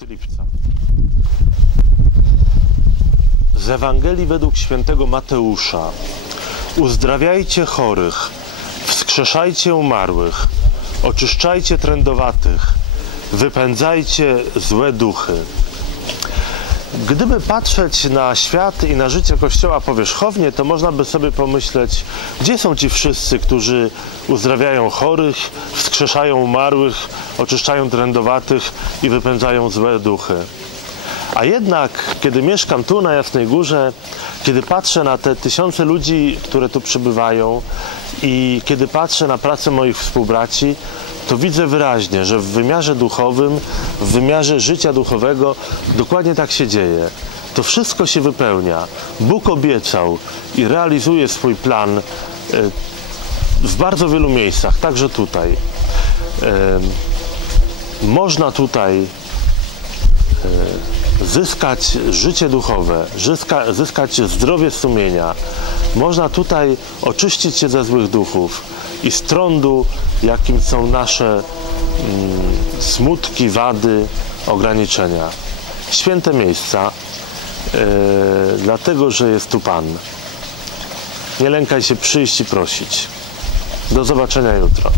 lipca. Z Ewangelii według świętego Mateusza. Uzdrawiajcie chorych, wskrzeszajcie umarłych, oczyszczajcie trędowatych, wypędzajcie złe duchy. Gdyby patrzeć na świat i na życie Kościoła powierzchownie, to można by sobie pomyśleć, gdzie są ci wszyscy, którzy uzdrawiają chorych, wskrzeszają umarłych, oczyszczają trędowatych i wypędzają złe duchy. A jednak, kiedy mieszkam tu na Jasnej Górze, kiedy patrzę na te tysiące ludzi, które tu przybywają i kiedy patrzę na pracę moich współbraci, to widzę wyraźnie, że w wymiarze duchowym, w wymiarze życia duchowego dokładnie tak się dzieje. To wszystko się wypełnia. Bóg obiecał i realizuje swój plan e, w bardzo wielu miejscach, także tutaj. E, Można tutaj e, zyskać życie duchowe, zyska, zyskać zdrowie sumienia. Można tutaj oczyścić się ze złych duchów i z trądu, jakim są nasze mm, smutki, wady, ograniczenia. Święte miejsca, e, dlatego że jest tu Pan. Nie lękaj się przyjść i prosić. Do zobaczenia jutro.